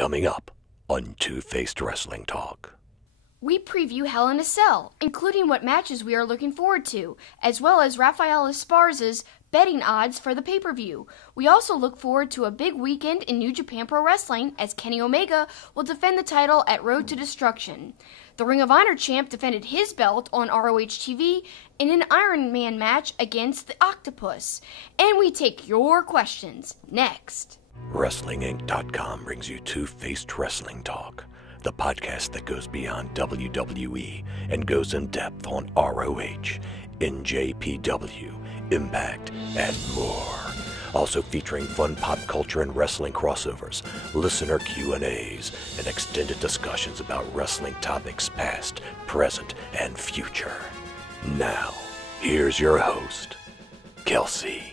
Coming up on Two-Faced Wrestling Talk. We preview Hell in a Cell, including what matches we are looking forward to, as well as Raphael Esparza's betting odds for the pay-per-view. We also look forward to a big weekend in New Japan Pro Wrestling, as Kenny Omega will defend the title at Road to Destruction. The Ring of Honor champ defended his belt on ROH TV in an Iron Man match against the Octopus. And we take your questions next. WrestlingInc.com brings you Two-Faced Wrestling Talk, the podcast that goes beyond WWE and goes in depth on ROH, NJPW, Impact, and more. Also featuring fun pop culture and wrestling crossovers, listener Q&As, and extended discussions about wrestling topics past, present, and future. Now, here's your host, Kelsi.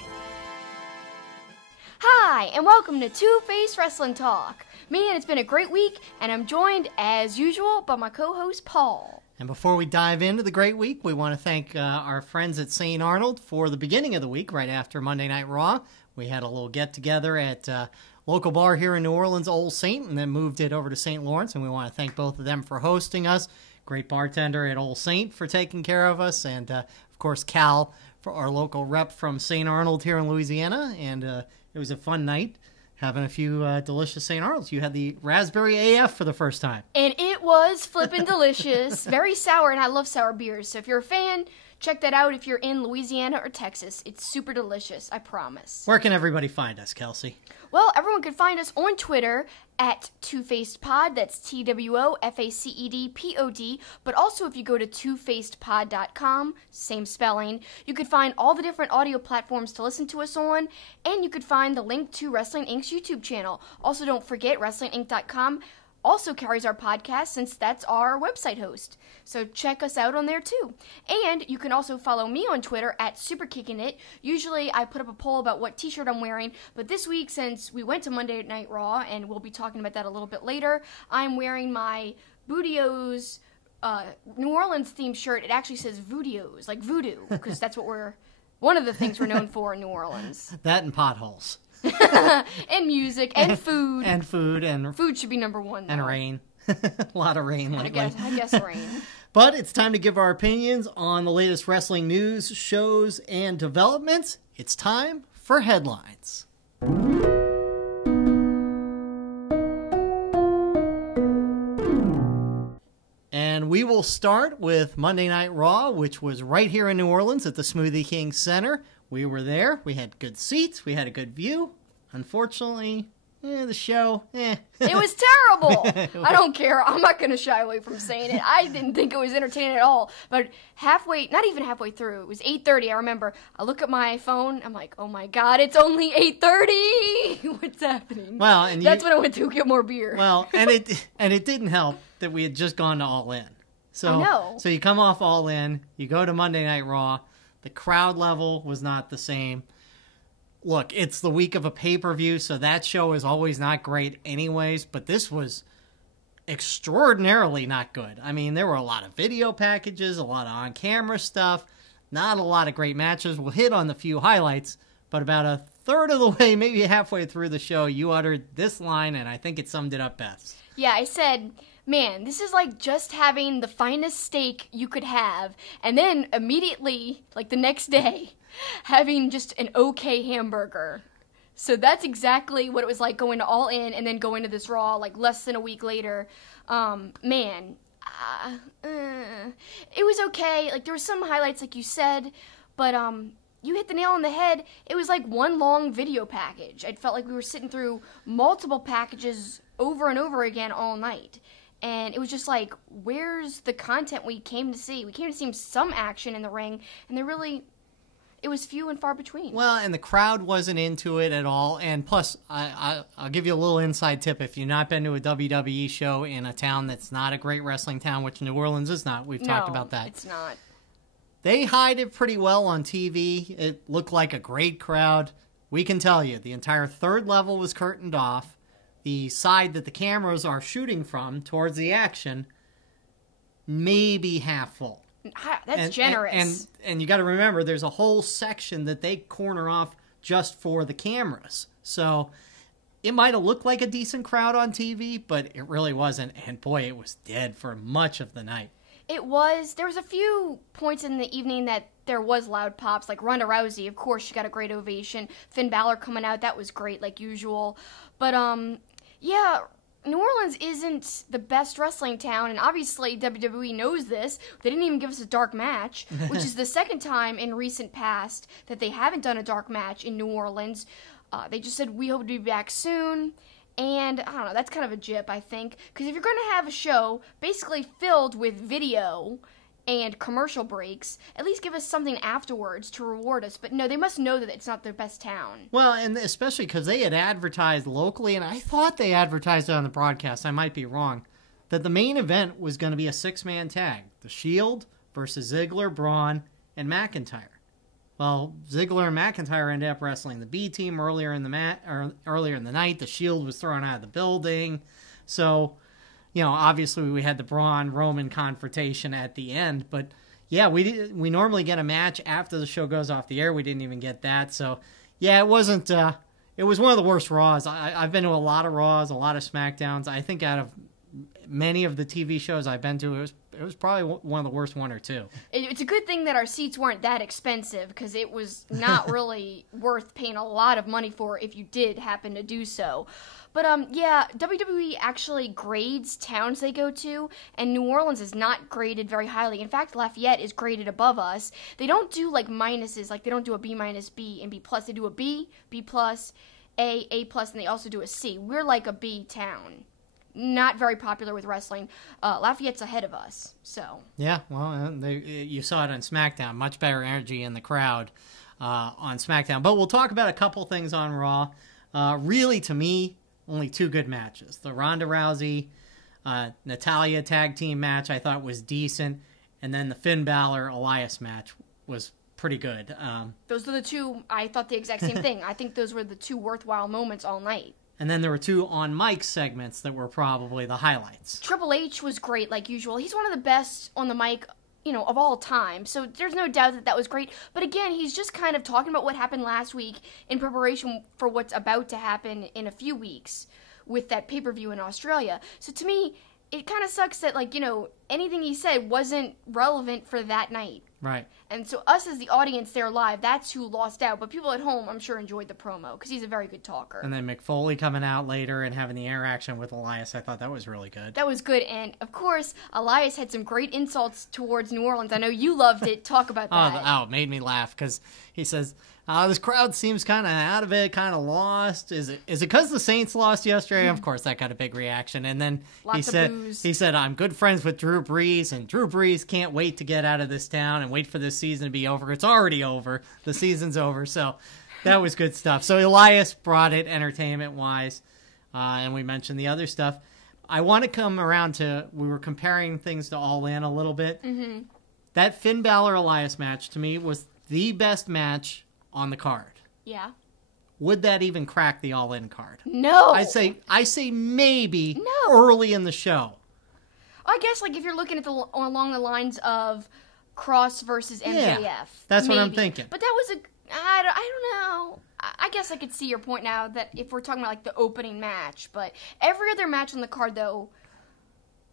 Hi, and welcome to Two-Faced Wrestling Talk. Man, it's been a great week, and I'm joined, as usual, by my co-host, Paul. And before we dive into the great week, we want to thank our friends at St. Arnold for the beginning of the week, right after Monday Night Raw. We had a little get-together at a local bar here in New Orleans, Old Saint, and then moved it over to St. Lawrence, and we want to thank both of them for hosting us. Great bartender at Old Saint for taking care of us, and, of course, Cal, for our local rep from St. Arnold here in Louisiana, and it was a fun night. Having a few delicious St. Arnolds. You had the Raspberry AF for the first time. And it was flippin' delicious. Very sour, and I love sour beers. So if you're a fan, check that out if you're in Louisiana or Texas. It's super delicious, I promise. Where can everybody find us, Kelsi? Well, everyone can find us on Twitter at TwoFacedPod. That's TWOFACEDPOD. But also if you go to twofacedpod.com, same spelling, you could find all the different audio platforms to listen to us on, and you could find the link to Wrestling Inc.'s YouTube channel. Also, don't forget, WrestlingInc.com also carries our podcast, since that's our website host. So check us out on there too. And you can also follow me on Twitter at SuperKickingIt. Usually I put up a poll about what t-shirt I'm wearing, but this week, since we went to Monday Night Raw, and we'll be talking about that a little bit later, I'm wearing my Boudio's New Orleans themed shirt. It actually says Voodio's, like voodoo, because that's what one of the things we're known for in New Orleans. That and potholes. And music, and food. And food, and food should be number one, though. And rain. A lot of rain lately. I guess rain. But it's time to give our opinions on the latest wrestling news, shows, and developments. It's time for headlines. And we will start with Monday Night Raw, which was right here in New Orleans at the Smoothie King Center. We were there. We had good seats. We had a good view. Unfortunately, the show, It was terrible. I don't care. I'm not going to shy away from saying it. I didn't think it was entertaining at all. But not even halfway through, it was 8:30, I remember. I look at my phone. I'm like, oh, my God, it's only 8:30. What's happening? Well, and that's when I went to get more beer. Well, and it didn't help that we had just gone to All In. So, I know. So you come off All In, you go to Monday Night Raw. The crowd level was not the same. Look, it's the week of a pay-per-view, so that show is always not great anyways, but this was extraordinarily not good. I mean, there were a lot of video packages, a lot of on-camera stuff, not a lot of great matches. We'll hit on the few highlights, but about a third of the way, maybe halfway through the show, you uttered this line, and I think it summed it up best. Yeah, I said, man, this is like just having the finest steak you could have, and then immediately, like the next day, having just an okay hamburger. So that's exactly what it was like going to All In and then going to this Raw like less than a week later. It was okay. Like there were some highlights like you said, but you hit the nail on the head. It was like one long video package. It felt like we were sitting through multiple packages over and over again all night. And it was just like, where's the content we came to see? We came to see some action in the ring, and it was few and far between. Well, and the crowd wasn't into it at all. And plus, I'll give you a little inside tip. If you've not been to a WWE show in a town that's not a great wrestling town, which New Orleans is not, we've talked about that. It's not. They hide it pretty well on TV. It looked like a great crowd. We can tell you, the entire third level was curtained off. The side that the cameras are shooting from towards the action, maybe half full. That's generous. And you got to remember, there's a whole section that they corner off just for the cameras. So it might have looked like a decent crowd on TV, but it really wasn't. And boy, it was dead for much of the night. It was. There was a few points in the evening that there was loud pops, like Ronda Rousey. Of course, she got a great ovation. Finn Balor coming out, that was great, like usual. But, yeah, New Orleans isn't the best wrestling town, and obviously WWE knows this. They didn't even give us a dark match, which is the second time in recent past that they haven't done a dark match in New Orleans. They just said, we hope to be back soon. And, I don't know, that's kind of a jip, I think. Because if you're going to have a show basically filled with video and commercial breaks, at least give us something afterwards to reward us. But no, they must know that it's not their best town. Well, and especially because they had advertised locally, and I thought they advertised it on the broadcast, I might be wrong, that the main event was going to be a 6-man tag. The Shield versus Ziggler, Braun, and McIntyre. Well, Ziggler and McIntyre ended up wrestling the B team earlier in the night. The Shield was thrown out of the building. So, obviously we had the Braun-Roman confrontation at the end. But, yeah, we normally get a match after the show goes off the air. We didn't even get that. So, yeah, it wasn't... it was one of the worst Raws. I've been to a lot of Raws, a lot of SmackDowns. I think out of many of the TV shows I've been to, it was probably one of the worst one or two. It's a good thing that our seats weren't that expensive, because it was not really worth paying a lot of money for if you did happen to do so. But, yeah, WWE actually grades towns they go to, and New Orleans is not graded very highly. In fact, Lafayette is graded above us. They don't do, like, minuses, like they don't do a B minus, B, and B plus. They do a B, B plus, A plus, and they also do a C. We're like a B town. Not very popular with wrestling. Lafayette's ahead of us, so. Yeah, well, you saw it on SmackDown. Much better energy in the crowd on SmackDown. But we'll talk about a couple things on Raw. Really, to me, only 2 good matches. The Ronda Rousey, Natalya tag team match I thought was decent. And then the Finn Balor Elias match was pretty good. Those are the 2, I thought the exact same thing. I think those were the 2 worthwhile moments all night. And then there were 2 on-mic segments that were probably the highlights. Triple H was great, like usual. He's one of the best on the mic, of all time. So there's no doubt that that was great. But again, he's just kind of talking about what happened last week in preparation for what's about to happen in a few weeks with that pay-per-view in Australia. So to me, it kind of sucks that, anything he said wasn't relevant for that night. Right. And so us as the audience there live, that's who lost out. But people at home, I'm sure, enjoyed the promo because he's a very good talker. And then McFoley coming out later and having the interaction with Elias, I thought that was really good. That was good. And, of course, Elias had some great insults towards New Orleans. I know you loved it. Talk about that. It made me laugh because he says, this crowd seems kind of out of it, kind of lost. Is it because the Saints lost yesterday? Of course, that got a big reaction. And then he said, I'm good friends with Drew Brees, and Drew Brees can't wait to get out of this town and wait for this season to be over. It's already over. The season's over. So that was good stuff. So Elias brought it entertainment-wise, and we mentioned the other stuff. I want to come around to, we were comparing things to All In a little bit. Mm-hmm. That Finn Balor-Elias match, to me, was the best match on the card. Yeah. Would that even crack the All In card? No. I say maybe early in the show. I guess if you're looking at along the lines of Cross versus MJF. Yeah, that's maybe. What I'm thinking. But that was I don't know. I guess I could see your point now that if we're talking about the opening match, but every other match on the card though,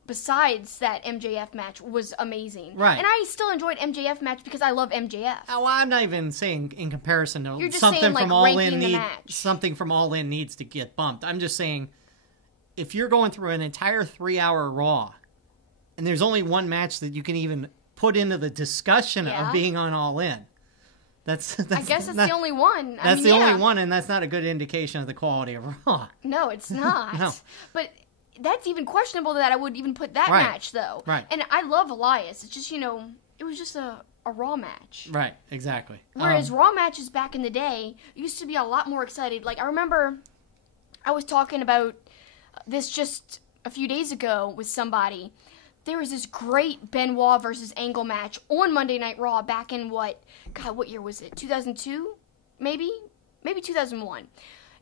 besides that MJF match, was amazing. Right. And I still enjoyed MJF match because I love MJF. Oh, I'm not even saying in comparison to You're just something saying, from All In something from All In needs to get bumped. I'm just saying if you're going through an entire 3-hour Raw and there's only one match that you can even put into the discussion of being on All In. I guess that's the only one. That's the only one, and that's not a good indication of the quality of Raw. No, it's not. No. But that's even questionable that I would even put that match, though. Right. And I love Elias. It's just, it was just a Raw match. Right, exactly. Whereas Raw matches back in the day used to be a lot more excited. I remember I was talking about this just a few days ago with somebody. There was this great Benoit versus Angle match on Monday Night Raw back in what year was it? 2002? Maybe 2001.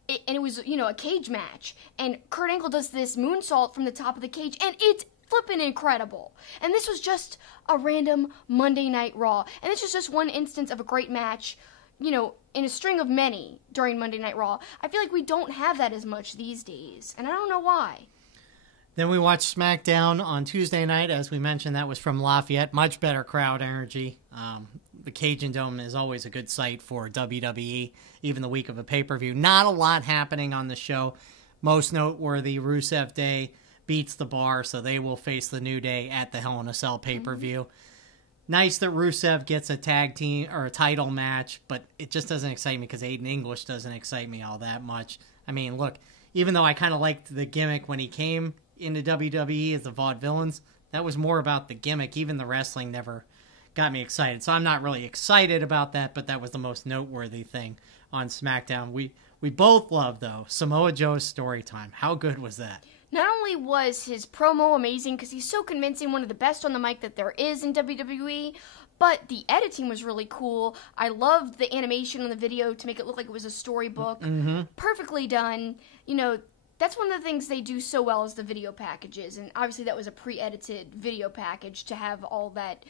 And it was, a cage match. And Kurt Angle does this moonsault from the top of the cage, and it's flipping incredible. And this was just a random Monday Night Raw. And this is just one instance of a great match, in a string of many during Monday Night Raw. I feel like we don't have that as much these days, and I don't know why. Then we watched SmackDown on Tuesday night. As we mentioned, that was from Lafayette. Much better crowd energy. The Cajun Dome is always a good sight for WWE, even the week of a pay-per-view. Not a lot happening on the show. Most noteworthy, Rusev Day beats the Bar, so they will face the New Day at the Hell in a Cell pay-per-view. Nice that Rusev gets a tag team or a title match, but it just doesn't excite me because Aiden English doesn't excite me all that much. I mean, look, even though I kind of liked the gimmick when he came into WWE as the Vaudevillains, that was more about the gimmick. Even the wrestling never got me excited. So I'm not really excited about that, but that was the most noteworthy thing on SmackDown. We both love, though, Samoa Joe's story time. How good was that? Not only was his promo amazing because he's so convincing, one of the best on the mic that there is in WWE, but the editing was really cool. I loved the animation on the video to make it look like it was a storybook. Perfectly done. You know, that's one of the things they do so well is the video packages, and obviously that was a pre-edited video package to have all that,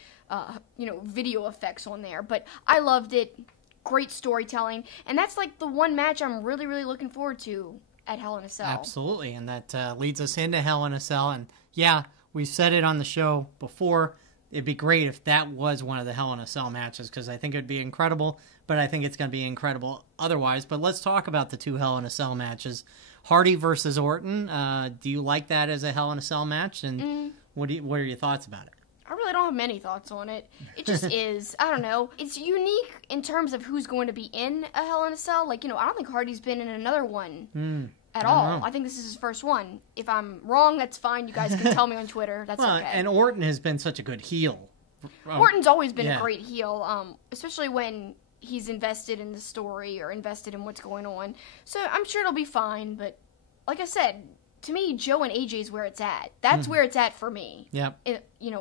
video effects on there. But I loved it. Great storytelling, and that's like the one match I'm really, really looking forward to at Hell in a Cell. Absolutely, and that leads us into Hell in a Cell. And yeah, we said it on the show before. It'd be great if that was one of the Hell in a Cell matches because I think it'd be incredible, but I think it's going to be incredible otherwise. But let's talk about the two Hell in a Cell matches. Hardy versus Orton. Do you like that as a Hell in a Cell match? And what are your thoughts about it? I really don't have many thoughts on it. It just is. I don't know. It's unique in terms of who's going to be in a Hell in a Cell. Like, I don't think Hardy's been in another one at all. I think this is his first one. If I'm wrong, that's fine. You guys can tell me on Twitter. That's okay. And Orton has been such a good heel. Orton's always been a great heel, especially when he's invested in the story or invested in what's going on. So I'm sure it'll be fine, but like I said, to me, Joe and AJ's where it's at. That's where it's at for me. Yep.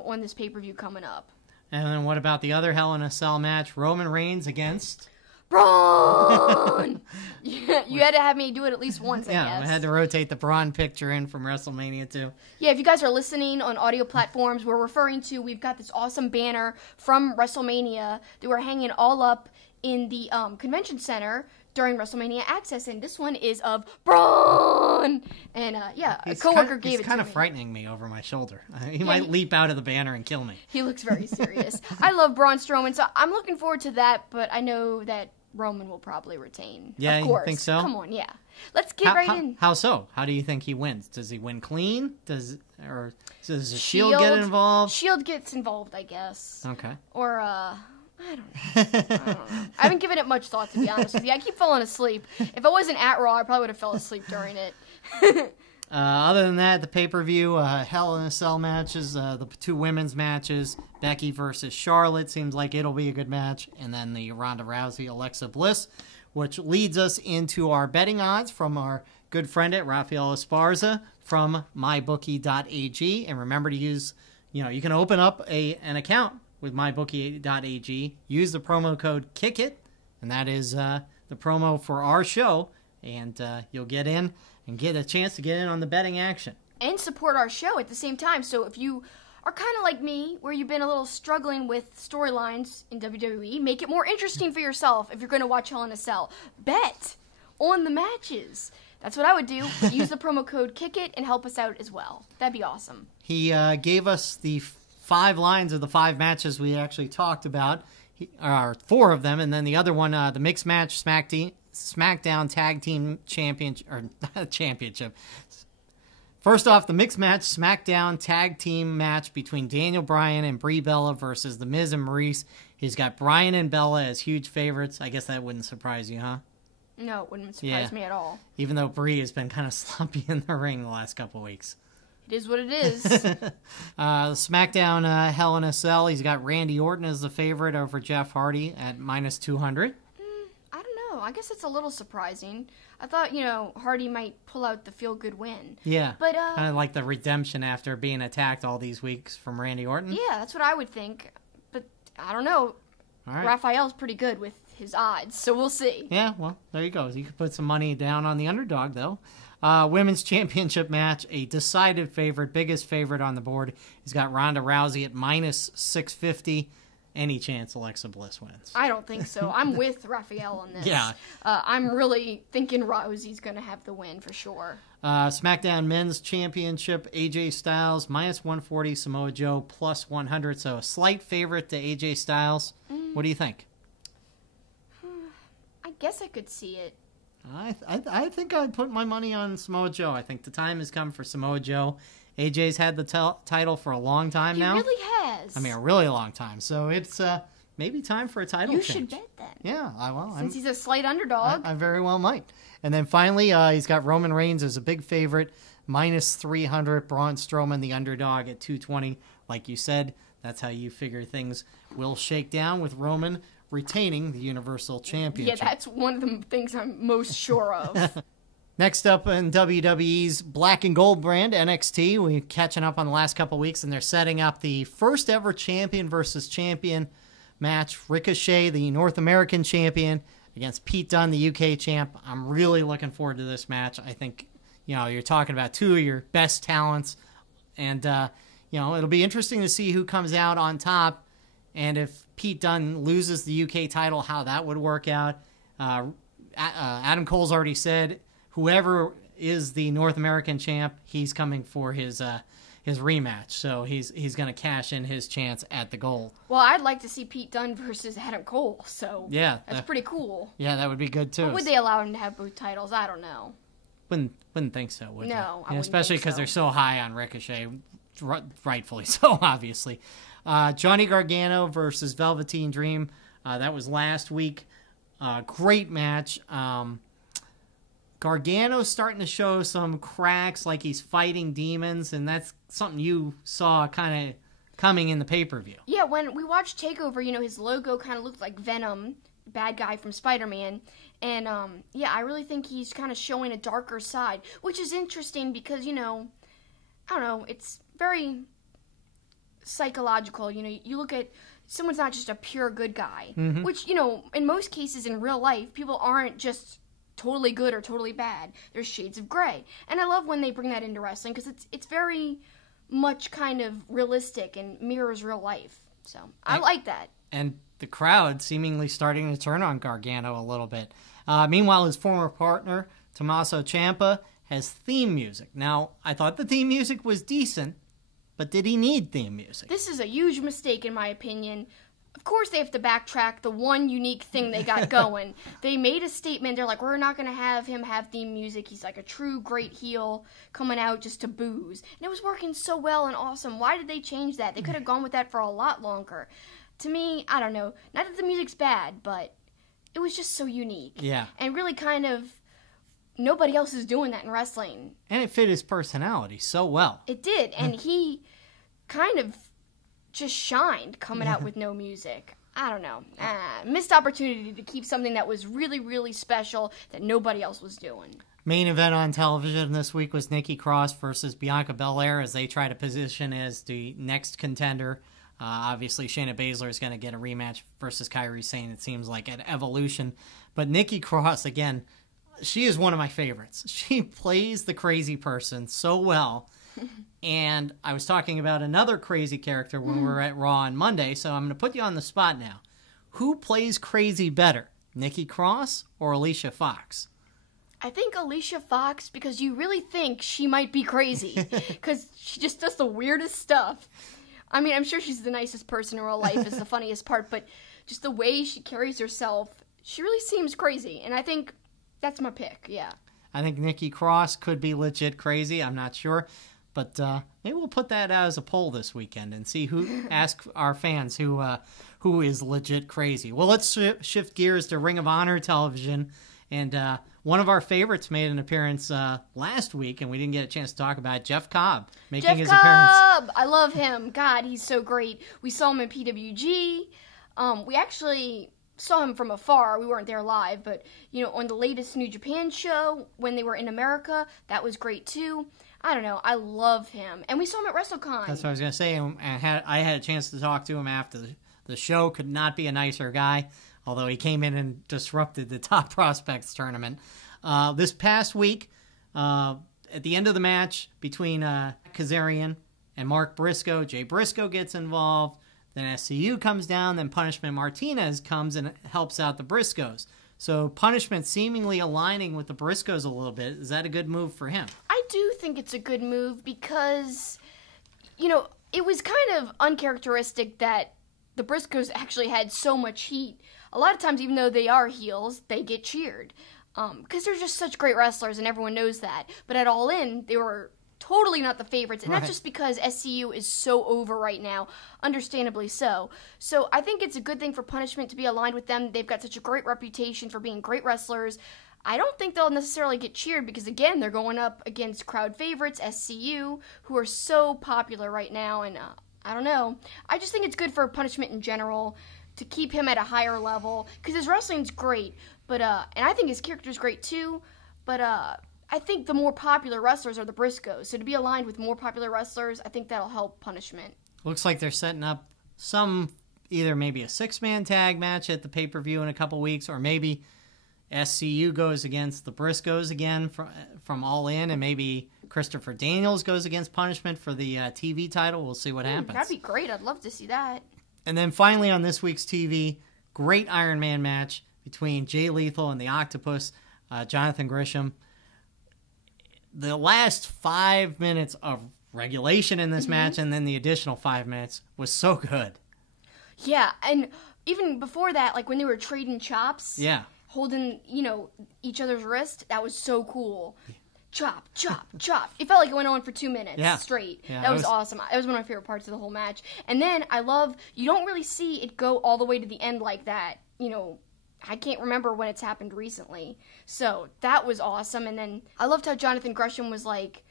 On this pay-per-view coming up. And then what about the other Hell in a Cell match? Roman Reigns against Braun! You had to have me do it at least once, I guess. I had to rotate the Braun picture in from WrestleMania 2. Yeah, if you guys are listening on audio platforms, we've got this awesome banner from WrestleMania that we're hanging all up in the convention center during WrestleMania Access, and this one is of Braun! And, a coworker gave it to me. He's kind of frightening me over my shoulder. He might leap out of the banner and kill me. He looks very serious. I love Braun Strowman, so I'm looking forward to that, but I know that Roman will probably retain. Yeah, of course. You think so? Come on, yeah. Let's get right in. How so? How do you think he wins? Does he win clean? Does the Shield get involved? Shield gets involved, I guess. Okay. Or, I don't know. I haven't given it much thought, to be honest with you. I keep falling asleep. If I wasn't at Raw, I probably would have fell asleep during it. Other than that, the pay-per-view, Hell in a Cell matches, the two women's matches, Becky versus Charlotte seems like it'll be a good match, and then the Ronda Rousey, Alexa Bliss, which leads us into our betting odds from our good friend at Raphael Esparza from mybookie.ag. And remember to use, you can open up an account with mybookie.ag. Use the promo code KICKIT, and that is the promo for our show, and you'll get in and get a chance to get in on the betting action. And support our show at the same time. So if you are kind of like me, where you've been a little struggling with storylines in WWE, make it more interesting for yourself if you're going to watch Hell in a Cell. Bet on the matches. That's what I would do. Use the promo code KICKIT and help us out as well. That'd be awesome. He gave us the 5 lines of the 5 matches we actually talked about, or 4 of them, and then the other one, the mixed match SmackDown Tag Team Championship. First off, the mixed match SmackDown Tag Team match between Daniel Bryan and Brie Bella versus The Miz and Maurice. He's got Bryan and Bella as huge favorites. I guess that wouldn't surprise you, huh? No, it wouldn't surprise me at all. Even though Brie has been kind of sloppy in the ring the last couple of weeks. It is what it is. SmackDown Hell in a Cell, he's got Randy Orton as the favorite over Jeff Hardy at -200. I don't know. I guess it's a little surprising. I thought, Hardy might pull out the feel-good win. Yeah, but kind of like the redemption after being attacked all these weeks from Randy Orton. Yeah, that's what I would think. But I don't know. All right. Raphael's pretty good with his odds, so we'll see. Yeah, well, there you go. You could put some money down on the underdog, though. Women's Championship match, a decided favorite, biggest favorite on the board. He's got Ronda Rousey at -650. any chance Alexa Bliss wins. I don't think so. I'm with Raphael on this. Yeah. I'm really thinking Rosie's going to have the win for sure. SmackDown Men's Championship, AJ Styles, minus 140, Samoa Joe, plus 100. So a slight favorite to AJ Styles. What do you think? I guess I could see it. I think I'd put my money on Samoa Joe. I think the time has come for Samoa Joe. AJ's had the title for a long time now. He really has. I mean, a really long time. So it's maybe time for a title change. You should bet that. Yeah, Since he's a slight underdog. I very well might. And then finally, he's got Roman Reigns as a big favorite, minus 300. Braun Strowman, the underdog, at 220. Like you said, that's how you figure things will shake down with Roman retaining the Universal Championship. Yeah, that's one of the things I'm most sure of. Next up in WWE's Black and Gold brand, NXT, we're catching up on the last couple weeks, and they're setting up the first ever champion versus champion match. Ricochet, the North American champion, against Pete Dunne, the UK champ. I'm really looking forward to this match. I think, you're talking about two of your best talents, and, it'll be interesting to see who comes out on top, and if Pete Dunne loses the UK title, how that would work out. Adam Cole's already said whoever is the North American champ, he's coming for his rematch. So he's going to cash in his chance at the gold. Well, I'd like to see Pete Dunne versus Adam Cole. So yeah, that's pretty cool. Yeah, that would be good too. But would they allow him to have both titles? I don't know. Wouldn't think so, would you? No, yeah, especially because they're so high on Ricochet, rightfully so, obviously. Johnny Gargano versus Velveteen Dream. That was last week. Great match. Gargano's starting to show some cracks, like he's fighting demons, and that's something you saw kind of coming in the pay-per-view. Yeah, when we watched TakeOver, his logo kind of looked like Venom, bad guy from Spider-Man, and I really think he's kind of showing a darker side, which is interesting because, I don't know, it's very psychological. You look at someone's not just a pure good guy, which, in most cases in real life, people aren't just totally good or totally bad. There's shades of gray. And I love when they bring that into wrestling because it's very much kind of realistic and mirrors real life. So I like that. And the crowd seemingly starting to turn on Gargano a little bit. Meanwhile, his former partner, Tommaso Ciampa, has theme music. Now, I thought the theme music was decent, but did he need theme music? This is a huge mistake in my opinion. Of course they have to backtrack the one unique thing they got going. They made a statement. They're like, we're not going to have him have theme music. He's like a true great heel coming out just to booze. And it was working so well and awesome. Why did they change that? They could have gone with that for a lot longer. To me, I don't know. Not that the music's bad, but it was just so unique. Yeah. And really kind of, nobody else is doing that in wrestling. And it fit his personality so well. It did. And he kind of just shined coming out with no music. I don't know. Missed opportunity to keep something that was really, really special that nobody else was doing. Main event on television this week was Nikki Cross versus Bianca Belair as they try to position as the next contender. Obviously, Shayna Baszler is going to get a rematch versus Kairi Sane, it seems like, at Evolution. But Nikki Cross, again, she is one of my favorites. She plays the crazy person so well. And I was talking about another crazy character when we were at Raw on Monday, so I'm going to put you on the spot now. Who plays crazy better, Nikki Cross or Alicia Fox? I think Alicia Fox, because you really think she might be crazy, because she just does the weirdest stuff. I mean, I'm sure she's the nicest person in real life, is the funniest part, but just the way she carries herself, she really seems crazy, and I think that's my pick, yeah. I think Nikki Cross could be legit crazy, I'm not sure. But maybe we'll put that as a poll this weekend and see ask our fans who is legit crazy. Well, let's shift gears to Ring of Honor television. And one of our favorites made an appearance last week, and we didn't get a chance to talk about it. Jeff Cobb making his appearance. I love him. God, he's so great. We saw him in PWG. We actually saw him from afar. We weren't there live, but on the latest New Japan show when they were in America, that was great too. I don't know. I love him. And we saw him at WrestleCon. That's what I was going to say. I had a chance to talk to him after the show. Could not be a nicer guy, although he came in and disrupted the Top Prospects tournament. This past week, at the end of the match between Kazarian and Mark Briscoe, Jay Briscoe gets involved. Then SCU comes down. Then Punishment Martinez comes and helps out the Briscoes. So Punishment seemingly aligning with the Briscoes a little bit. Is that a good move for him? I do think it's a good move because, you know, it was kind of uncharacteristic that the Briscoes actually had so much heat. A lot of times, even though they are heels, they get cheered. Because they're just such great wrestlers, and everyone knows that. But at All In, they were totally not the favorites. And that's just because SCU is so over right now. Understandably so. So I think it's a good thing for Punishment to be aligned with them. They've got such a great reputation for being great wrestlers. I don't think they'll necessarily get cheered because, again, they're going up against crowd favorites, SCU, who are so popular right now. And I don't know. I just think it's good for Punishment in general to keep him at a higher level because his wrestling's great. But and I think his character's great too. But I think the more popular wrestlers are the Briscoes. So to be aligned with more popular wrestlers, I think that'll help Punishment. Looks like they're setting up either maybe a 6-man tag match at the pay-per-view in a couple weeks, or maybe SCU goes against the Briscoes again from All In, and maybe Christopher Daniels goes against Punishment for the TV title. We'll see what happens. That'd be great. I'd love to see that. And then finally on this week's TV, great Iron Man match between Jay Lethal and the Octopus, Jonathan Gresham. The last 5 minutes of regulation in this match and then the additional 5 minutes was so good. Yeah, and even before that, like when they were trading chops. Yeah. Holding, each other's wrist. That was so cool. Chop, chop, chop. It felt like it went on for 2 minutes straight. Yeah, that was awesome. That was one of my favorite parts of the whole match. And then I love, you don't really see it go all the way to the end like that. I can't remember when it's happened recently. So that was awesome. And then I loved how Jonathan Gresham was like,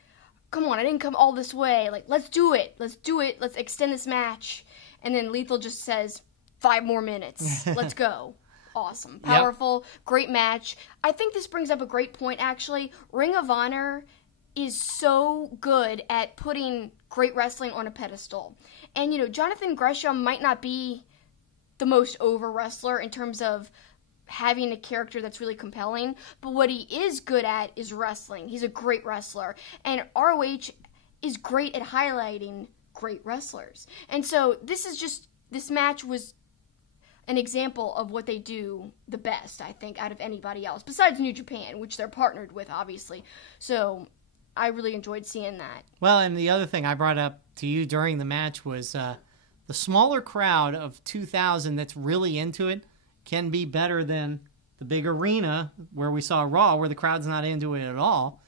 come on, I didn't come all this way. Like, let's do it. Let's do it. Let's extend this match. And then Lethal just says, 5 more minutes. Let's go. Awesome. Powerful. Yep. Great match. I think this brings up a great point, actually. Ring of Honor is so good at putting great wrestling on a pedestal. And, Jonathan Gresham might not be the most over wrestler in terms of having a character that's really compelling, but what he is good at is wrestling. He's a great wrestler. And ROH is great at highlighting great wrestlers. And so this match was an example of what they do the best, I think, out of anybody else, besides New Japan, which they're partnered with, obviously. So I really enjoyed seeing that. Well, and the other thing I brought up to you during the match was the smaller crowd of 2,000 that's really into it can be better than the big arena where we saw Raw, where the crowd's not into it at all.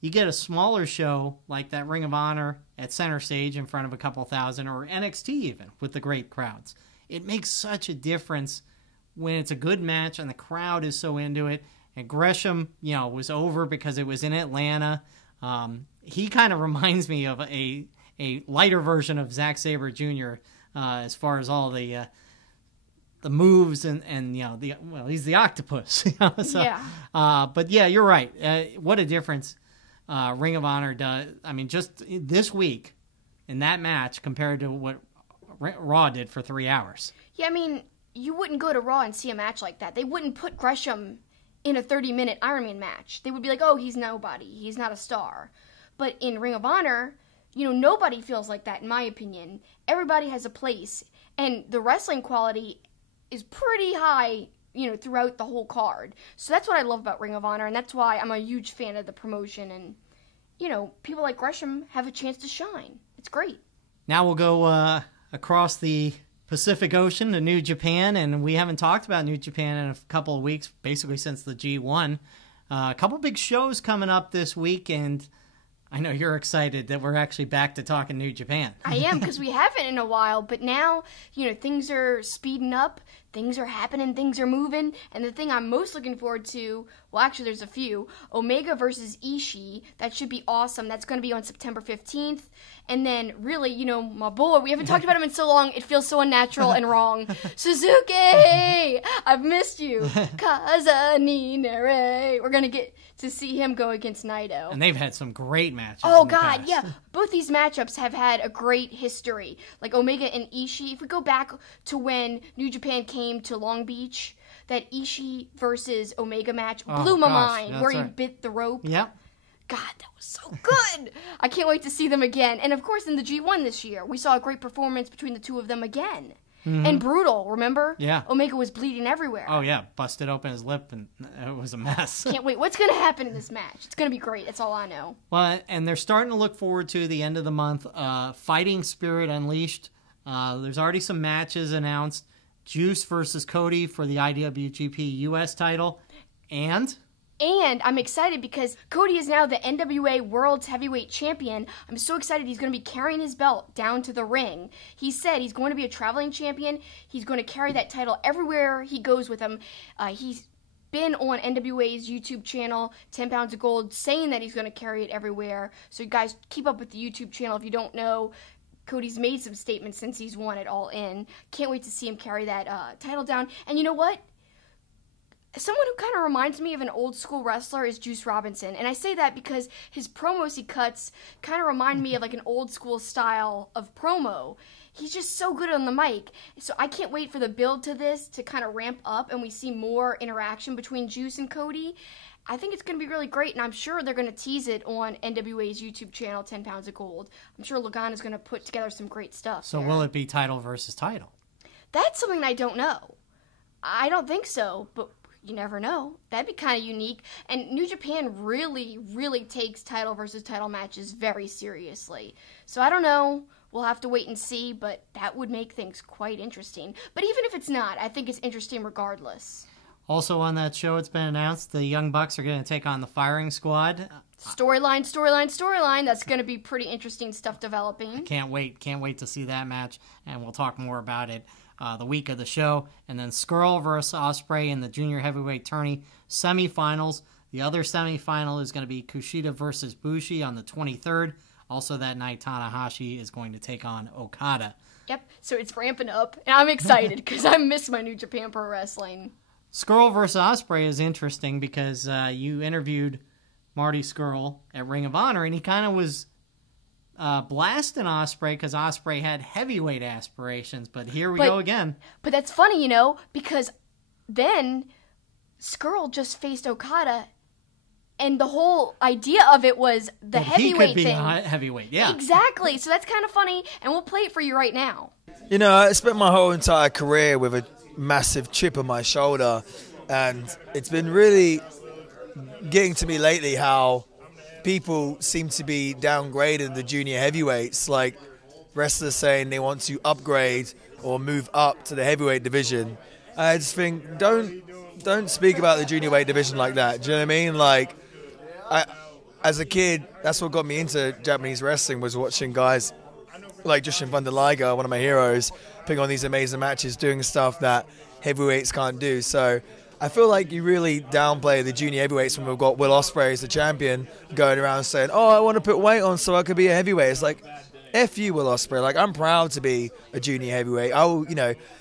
You get a smaller show like that Ring of Honor at Center Stage in front of a couple thousand, or NXT even, with the great crowds. It makes such a difference when it's a good match and the crowd is so into it. And Gresham, was over because it was in Atlanta. He kind of reminds me of a lighter version of Zack Sabre Jr. As far as all the moves and he's the octopus. So, yeah. But yeah, you're right. What a difference Ring of Honor does. I mean, just this week in that match compared to what Raw did for 3 hours. Yeah, I mean, you wouldn't go to Raw and see a match like that. They wouldn't put Gresham in a 30-minute Iron Man match. They would be like, oh, he's nobody. He's not a star. But in Ring of Honor, nobody feels like that, in my opinion. Everybody has a place. And the wrestling quality is pretty high, throughout the whole card. So that's what I love about Ring of Honor, and that's why I'm a huge fan of the promotion. And, people like Gresham have a chance to shine. It's great. Now we'll go across the Pacific Ocean to New Japan, and we haven't talked about New Japan in a couple of weeks, basically since the G1. A couple big shows coming up this week, and I know you're excited that we're actually back to talking New Japan. I am, because we haven't in a while, but now, things are speeding up, things are happening, things are moving, and the thing I'm most looking forward to, well, actually there's a few, Omega versus Ishii, that should be awesome. That's going to be on September 15th, and then really, my boy, we haven't talked about him in so long, it feels so unnatural and wrong. Suzuki! I've missed you. Kazaninere. We're going to get to see him go against Naito. And they've had some great matches. Oh, God, yeah. Both these matchups have had a great history. Like Omega and Ishii. If we go back to when New Japan came to Long Beach, that Ishii versus Omega match blew my mind, where he bit the rope. Yep. God, that was so good. I can't wait to see them again. And, of course, in the G1 this year, we saw a great performance between the two of them again. And brutal, remember? Yeah. Omega was bleeding everywhere. Oh, yeah. Busted open his lip, and it was a mess. Can't wait. What's going to happen in this match? It's going to be great. That's all I know. Well, and they're starting to look forward to the end of the month. Fighting Spirit Unleashed. There's already some matches announced. Juice versus Cody for the IWGP US title. And I'm excited because Cody is now the NWA World Heavyweight Champion. I'm so excited he's going to be carrying his belt down to the ring. He said he's going to be a traveling champion. He's going to carry that title everywhere he goes with him. He's been on NWA's YouTube channel, 10 Pounds of Gold, saying that he's going to carry it everywhere. So you guys keep up with the YouTube channel if you don't know. Cody's made some statements since he's won it all in. Can't wait to see him carry that title down. And you know what? Someone who kind of reminds me of an old school wrestler is Juice Robinson. And I say that because his promos he cuts kind of remind me of like an old school style of promo. He's just so good on the mic. So I can't wait for the build to this to kind of ramp up and we see more interaction between Juice and Cody. I think it's going to be really great, and I'm sure they're going to tease it on NWA's YouTube channel, 10 Pounds of Gold. I'm sure Lagana is going to put together some great stuff. So will it be title versus title? That's something I don't know. I don't think so, but you never know. That'd be kind of unique. And New Japan really, really takes title versus title matches very seriously. So I don't know. We'll have to wait and see, but that would make things quite interesting. But even if it's not, I think it's interesting regardless. Also on that show, it's been announced the Young Bucks are going to take on the Firing Squad. Storyline. That's going to be pretty interesting stuff developing. Can't wait to see that match, and we'll talk more about it the week of the show. And then Skrull versus Ospreay in the Junior Heavyweight Tourney semifinals. The other semifinal is going to be Kushida versus Bushi on the 23rd. Also that night, Tanahashi is going to take on Okada. Yep, so it's ramping up, and I'm excited because I miss my New Japan Pro Wrestling. Skrull versus Ospreay is interesting because you interviewed Marty Skrull at Ring of Honor, and he kind of was blasting Ospreay because Ospreay had heavyweight aspirations. But here we go again. But that's funny, because then Skrull just faced Okada, and the whole idea of it was the heavyweight thing. He could be heavyweight, yeah. Exactly. So that's kind of funny, and we'll play it for you right now. I spent my whole entire career with a massive chip on my shoulder, and it's been really getting to me lately how people seem to be downgrading the junior heavyweights, like wrestlers saying they want to upgrade or move up to the heavyweight division. I just think don't speak about the junior weight division like that. Do you know what I mean? Like, as a kid, that's what got me into Japanese wrestling, was watching guys like Jushin Thunder Liger, one of my heroes, putting on these amazing matches, doing stuff that heavyweights can't do. So I feel like you really downplay the junior heavyweights when we've got Will Ospreay as the champion going around saying, oh, I want to put weight on so I could be a heavyweight. It's like, F you, Will Ospreay. Like, I'm proud to be a junior heavyweight.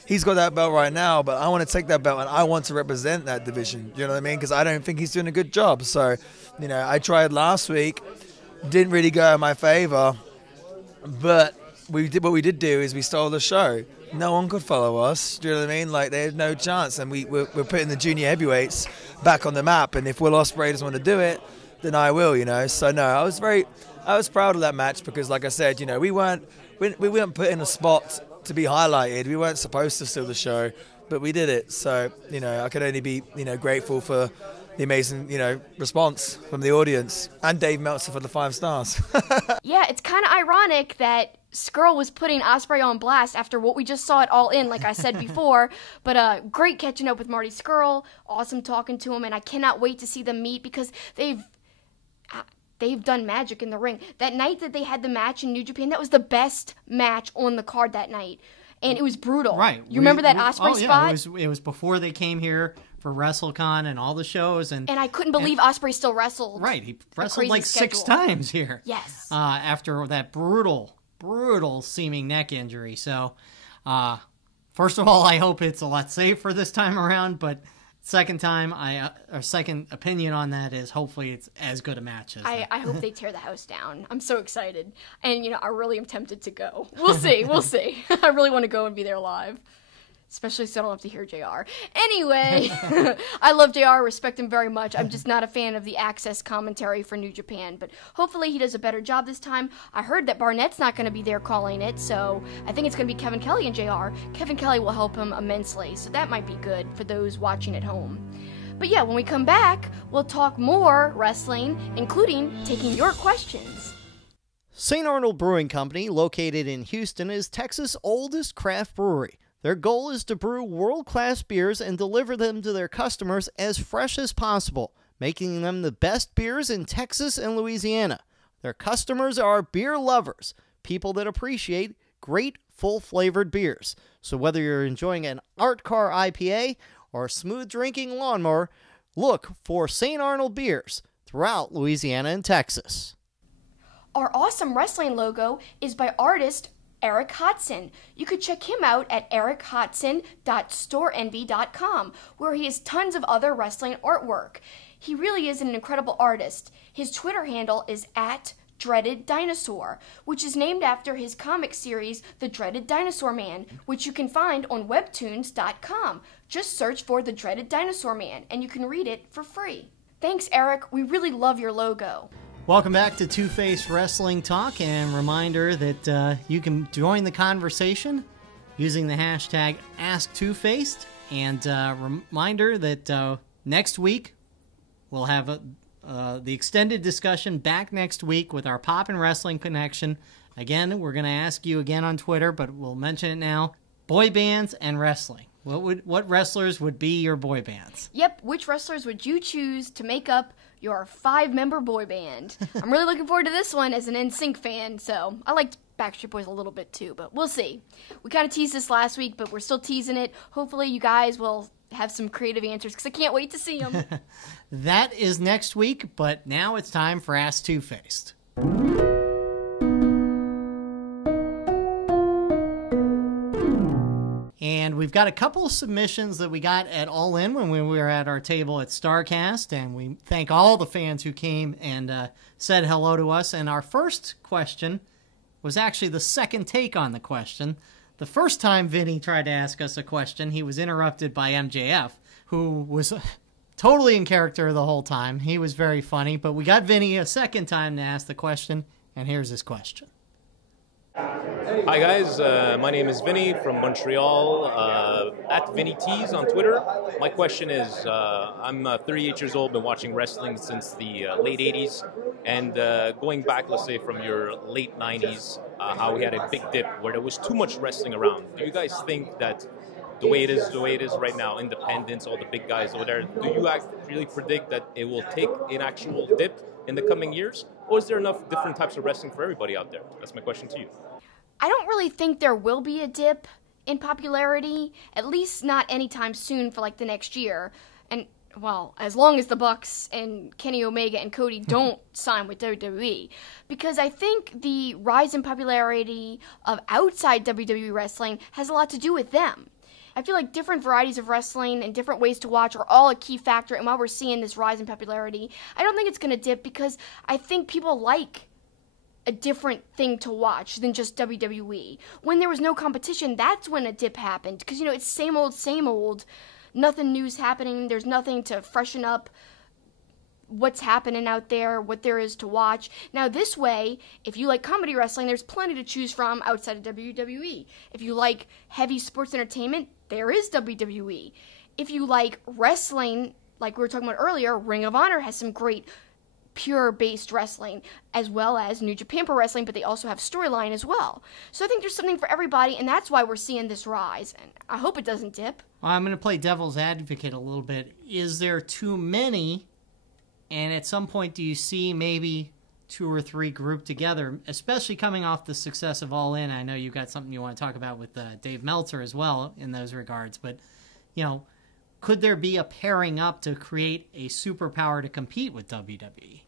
He's got that belt right now, but I want to take that belt and I want to represent that division. You know what I mean? Because I don't think he's doing a good job. So, I tried last week, didn't really go in my favor, but what we did do is we stole the show. No one could follow us. Do you know what I mean? Like, they had no chance, and we're putting the junior heavyweights back on the map. And if Will Ospreay doesn't want to do it, then I will. So no, I was proud of that match because, like I said, we weren't put in a spot to be highlighted. We weren't supposed to steal the show, but we did it. So I could only be grateful for the amazing response from the audience and Dave Meltzer for the 5 stars. Yeah, it's kind of ironic that Skrull was putting Ospreay on blast after what we just saw it All In, like I said before. But great catching up with Marty Skrull. Awesome talking to him, and I cannot wait to see them meet because they've done magic in the ring. That night that they had the match in New Japan, that was the best match on the card that night. And it was brutal. Right. You remember that Ospreay spot? It was before they came here for WrestleCon and all the shows. And I couldn't believe Ospreay still wrestled. Right. He wrestled like 6 times here. Yes. After that brutal seeming neck injury. So, first of all, I hope it's a lot safer this time around. But second opinion on that is hopefully it's as good a match as I hope they tear the house down. I'm so excited. And, I really am tempted to go. We'll see. I really want to go and be there live. Especially so I don't have to hear JR. Anyway, I love JR, respect him very much. I'm just not a fan of the Access commentary for New Japan, but hopefully he does a better job this time. I heard that Barnett's not going to be there calling it, so I think it's going to be Kevin Kelly and JR. Kevin Kelly will help him immensely, so that might be good for those watching at home. But yeah, when we come back, we'll talk more wrestling, including taking your questions. St. Arnold Brewing Company, located in Houston, is Texas' oldest craft brewery. Their goal is to brew world-class beers and deliver them to their customers as fresh as possible, making them the best beers in Texas and Louisiana. Their customers are beer lovers, people that appreciate great, full-flavored beers. So whether you're enjoying an Art Car IPA or a smooth-drinking lawnmower, look for St. Arnold beers throughout Louisiana and Texas. Our awesome wrestling logo is by artist Eric Hodson. You could check him out at erichodson.storeenvy.com, where he has tons of other wrestling artwork. He really is an incredible artist. His Twitter handle is @DreadedDinosaur, which is named after his comic series, The Dreaded Dinosaur Man, which you can find on webtoons.com. Just search for The Dreaded Dinosaur Man, and you can read it for free. Thanks, Eric. We really love your logo. Welcome back to Two-Face Wrestling Talk, and reminder that you can join the conversation using the hashtag AskTwoFaced, and reminder that next week we'll have the extended discussion back next week with our Poppin' Wrestling Connection. Again, we're going to ask you again on Twitter, but we'll mention it now. Boy bands and wrestling. What wrestlers would be your boy bands? Yep, which wrestlers would you choose to make up your 5-member boy band? I'm really looking forward to this one as an NSYNC fan, so I liked Backstreet Boys a little bit too, but we'll see. We kind of teased this last week, but we're still teasing it. Hopefully you guys will have some creative answers, because I can't wait to see them. That is next week, but now it's time for Ask Two-Faced. And we've got a couple of submissions that we got at All In when we were at our table at StarCast, and we thank all the fans who came and said hello to us. And our first question was actually the second take on the question. The first time Vinny tried to ask us a question, he was interrupted by MJF, who was totally in character the whole time. He was very funny, but we got Vinny a second time to ask the question, and here's his question. Hi guys, my name is Vinny from Montreal, at Vinny Tees on Twitter. My question is, I'm 38 years old, been watching wrestling since the late 80s, and going back, let's say from your late 90s, how we had a big dip where there was too much wrestling around. Do you guys think that the way it is right now, independents, all the big guys over there, do you really predict that it will take an actual dip in the coming years? Or is there enough different types of wrestling for everybody out there? That's my question to you. I don't really think there will be a dip in popularity, at least not anytime soon for like the next year. And, well, as long as the Bucks and Kenny Omega and Cody don't sign with WWE. Because I think the rise in popularity of outside WWE wrestling has a lot to do with them. I feel like different varieties of wrestling and different ways to watch are all a key factor, and while we're seeing this rise in popularity, I don't think it's going to dip because I think people like a different thing to watch than just WWE. When there was no competition, that's when a dip happened, because, you know, it's same old, nothing new's happening, there's nothing to freshen up what's happening out there, what there is to watch. Now this way, if you like comedy wrestling, there's plenty to choose from outside of WWE. If you like heavy sports entertainment, there is WWE. If you like wrestling, like we were talking about earlier, Ring of Honor has some great pure-based wrestling, as well as New Japan Pro Wrestling, but they also have storyline as well. So I think there's something for everybody, and that's why we're seeing this rise, and I hope it doesn't dip. Well, I'm going to play devil's advocate a little bit. Is there too many, and at some point do you see maybe 2 or 3 grouped together, especially coming off the success of All In? I know you've got something you want to talk about with Dave Meltzer as well in those regards, but, you know, could there be a pairing up to create a superpower to compete with WWE?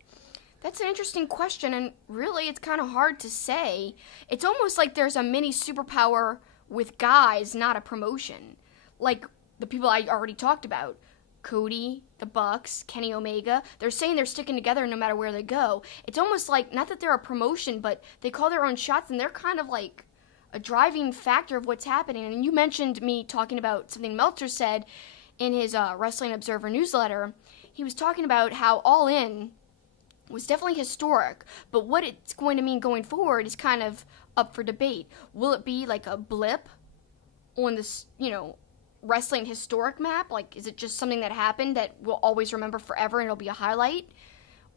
That's an interesting question, and really it's kind of hard to say. It's almost like there's a mini superpower with guys, not a promotion. Like the people I already talked about. Cody, the Bucks, Kenny Omega. They're saying they're sticking together no matter where they go. It's almost like, not that they're a promotion, but they call their own shots, and they're kind of like a driving factor of what's happening. And you mentioned me talking about something Meltzer said in his Wrestling Observer newsletter. He was talking about how All In was definitely historic, but what it's going to mean going forward is kind of up for debate. Will it be like a blip on this, wrestling historic map? Like, is it just something that happened that we'll always remember forever and it'll be a highlight?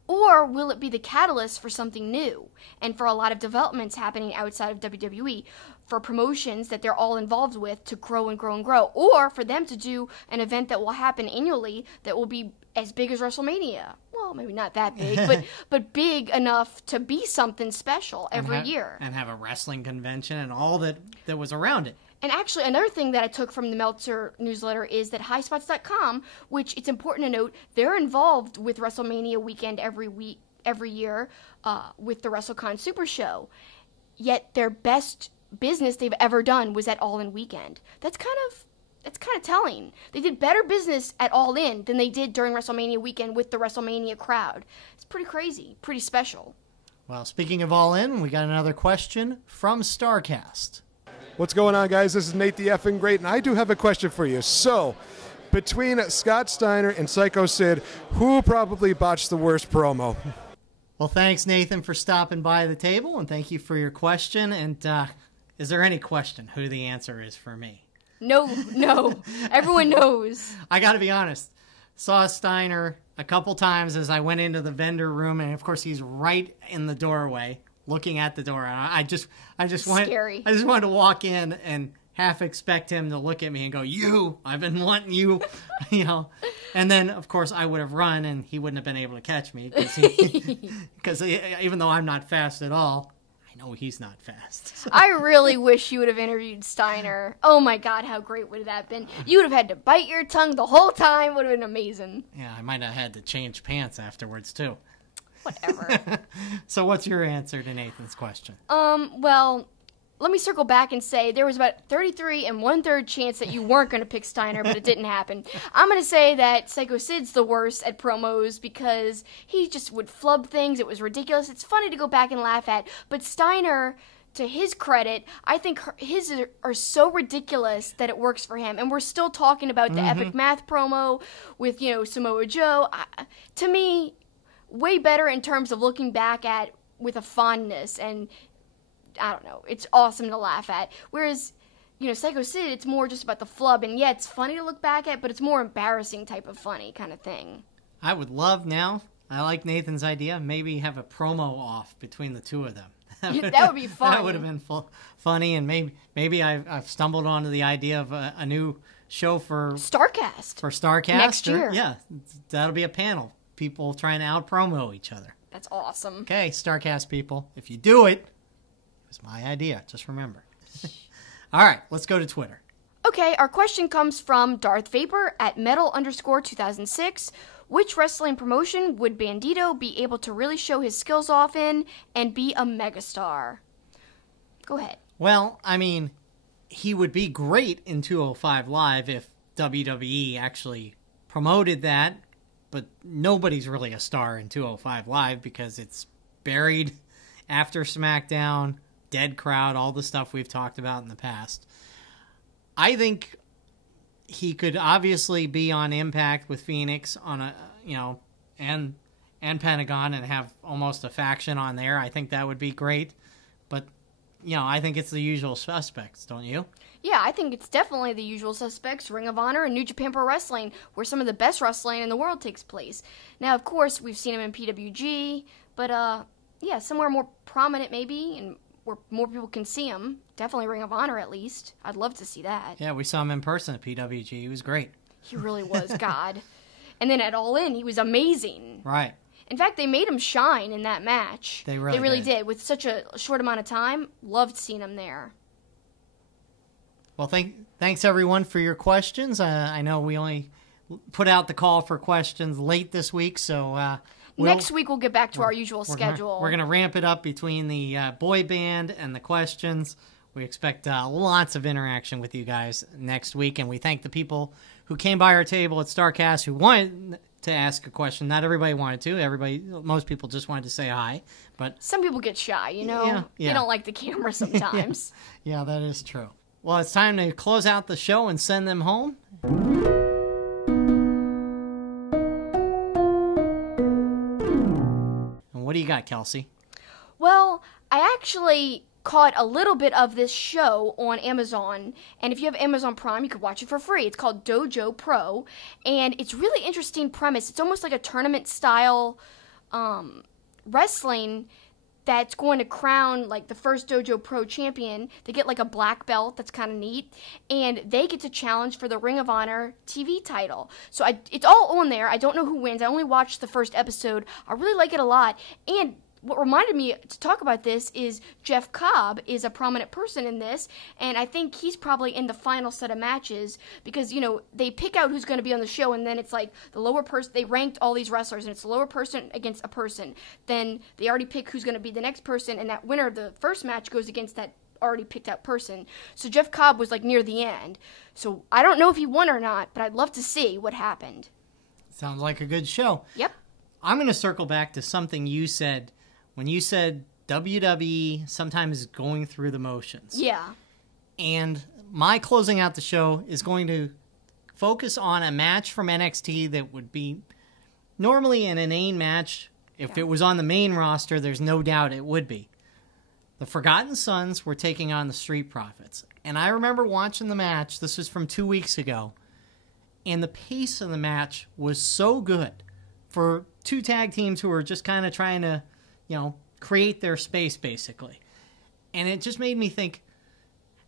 Or will it be the catalyst for something new and for a lot of developments happening outside of WWE, for promotions that they're all involved with to grow and grow and grow, or for them to do an event that will happen annually that will be as big as WrestleMania? Well, maybe not that big, but big enough to be something special every year. And have a wrestling convention and all that was around it. And actually, another thing that I took from the Meltzer newsletter is that highspots.com, which it's important to note, they're involved with WrestleMania weekend every year with the WrestleCon Super Show. Yet their best business they've ever done was at All In weekend. That's kind of telling. They did better business at All In than they did during WrestleMania weekend with the WrestleMania crowd. It's pretty crazy, pretty special. Well, speaking of All In, we got another question from StarCast. What's going on, guys? This is Nate the Effing Great, and I do have a question for you. So, between Scott Steiner and Psycho Sid, who probably botched the worst promo? Well, thanks, Nathan, for stopping by the table, and thank you for your question. And is there any question who the answer is for me? No. Everyone knows. I got to be honest. Saw Steiner a couple times as I went into the vendor room, and of course he's right in the doorway, looking at the door. I just Scary. I just wanted to walk in and half expect him to look at me and go, "You, I've been wanting you," And then of course I would have run, and he wouldn't have been able to catch me because even though I'm not fast at all, I know he's not fast. I really wish you would have interviewed Steiner. Oh my God, how great would that have been? You would have had to bite your tongue the whole time. Would have been amazing. Yeah, I might have had to change pants afterwards too. Whatever. So what's your answer to Nathan's question? Well, let me circle back and say there was about 33 1/3 chance that you weren't going to pick Steiner, but it didn't happen. I'm going to say that Psycho Sid's the worst at promos because he just would flub things. It was ridiculous. It's funny to go back and laugh at, but Steiner, to his credit, I think his are so ridiculous that it works for him. And we're still talking about the Epic Math promo with, Samoa Joe. To me, way better in terms of looking back at with a fondness, and I don't know, it's awesome to laugh at. Whereas, Psycho Sid, it's more just about the flub, and yeah, it's funny to look back at, but it's more embarrassing type of funny kind of thing. I would love now, I like Nathan's idea, maybe have a promo off between the two of them. That would be fun. That would have been funny, and maybe I've stumbled onto the idea of a new show for StarCast. Next year. Yeah, that'll be a panel. People trying to out-promo each other. That's awesome. Okay, StarCast people, if you do it, it was my idea. Just remember. All right, let's go to Twitter. Okay, our question comes from Darth Vapor at Metal_2006. Which wrestling promotion would Bandito be able to really show his skills off in and be a megastar? Go ahead. Well, I mean, he would be great in 205 Live if WWE actually promoted that. But nobody's really a star in 205 Live because it's buried after SmackDown, dead crowd, all the stuff we've talked about in the past. I think he could obviously be on Impact with Phoenix on and Pentagon and have almost a faction on there. I think that would be great. But, I think it's the usual suspects, don't you? Yeah, I think it's definitely the usual suspects, Ring of Honor and New Japan Pro Wrestling, where some of the best wrestling in the world takes place. Now, of course, we've seen him in PWG, but, somewhere more prominent maybe, and where more people can see him. Definitely Ring of Honor, at least. I'd love to see that. Yeah, we saw him in person at PWG. He was great. He really was, God. And then at All In, he was amazing. Right. In fact, they made him shine in that match. They really did. With such a short amount of time, loved seeing him there. Well, thanks everyone for your questions. I know we only put out the call for questions late this week, so next week we'll get back to our usual schedule. We're going to ramp it up between the boy band and the questions. We expect lots of interaction with you guys next week, and we thank the people who came by our table at StarCast who wanted to ask a question. Not everybody wanted to. Most people just wanted to say hi. But some people get shy, you know? Yeah. They don't like the camera sometimes. Yeah, that is true. Well, it's time to close out the show and send them home. And what do you got, Kelsi? Well, I actually caught a little bit of this show on Amazon, and if you have Amazon Prime, you could watch it for free. It's called Dojo Pro, and it's really interesting premise. It's almost like a tournament-style wrestling that's going to crown like the first Dojo Pro champion. They get like a black belt. That's kind of neat, and they get to challenge for the Ring of Honor TV title. So it's all on there. I don't know who wins. I only watched the first episode. I really like it a lot, and what reminded me to talk about this is Jeff Cobb is a prominent person in this, and I think he's probably in the final set of matches because, you know, they pick out who's going to be on the show, and then it's like the lower person, they ranked all these wrestlers, and it's the lower person against a person. Then they already pick who's going to be the next person, and that winner of the first match goes against that already picked out person. So Jeff Cobb was like near the end. So I don't know if he won or not, but I'd love to see what happened. Sounds like a good show. Yep. I'm going to circle back to something you said when you said WWE sometimes is going through the motions. Yeah. And my closing out the show is going to focus on a match from NXT that would be normally an inane match. If it was on the main roster, there's no doubt it would be. The Forgotten Sons were taking on the Street Profits. And I remember watching the match. This was from 2 weeks ago. And the pace of the match was so good for two tag teams who were just kind of trying to, you know, create their space, basically. And it just made me think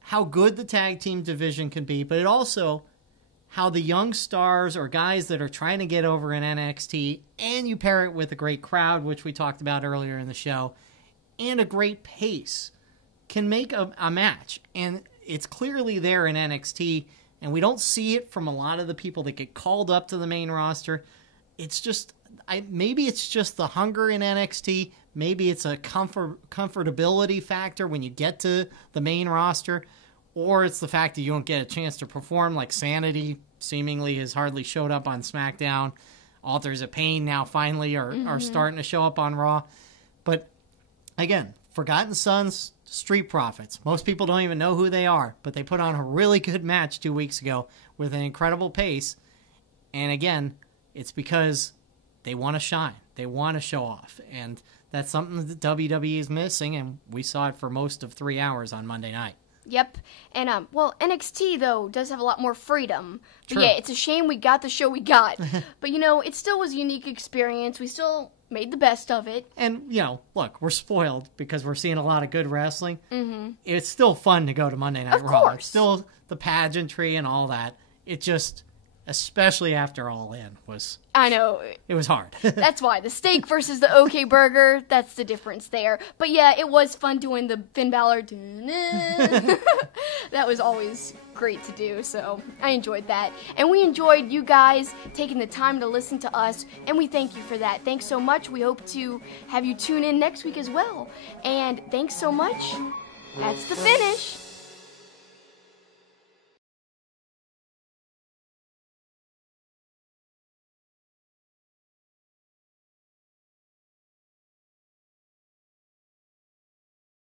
how good the tag team division can be, but it also how the young stars or guys that are trying to get over in NXT, and you pair it with a great crowd, which we talked about earlier in the show, and a great pace, can make a match. And it's clearly there in NXT, and we don't see it from a lot of the people that get called up to the main roster. It's just, maybe it's just the hunger in NXT. Maybe it's a comfortability factor when you get to the main roster. Or it's the fact that you don't get a chance to perform, like Sanity seemingly has hardly showed up on SmackDown. Authors of Pain now finally are starting to show up on Raw. But again, Forgotten Sons, Street Profits. Most people don't even know who they are, but they put on a really good match 2 weeks ago with an incredible pace. And again, it's because they want to shine. They want to show off. And that's something that WWE is missing, and we saw it for most of 3 hours on Monday night. Yep. And, well, NXT, though, does have a lot more freedom. But True. yeah, it's a shame we got the show we got. But, you know, it still was a unique experience. We still made the best of it. And, you know, look, we're spoiled because we're seeing a lot of good wrestling. Mm-hmm. It's still fun to go to Monday Night Raw. Course. It's still the pageantry and all that. It just, especially after All In, I know. It was hard. That's why. The steak versus the OK Burger, that's the difference there. But yeah, it was fun doing the Finn Balor. That was always great to do, so I enjoyed that. And we enjoyed you guys taking the time to listen to us, and we thank you for that. Thanks so much. We hope to have you tune in next week as well. And thanks so much. That's the finish.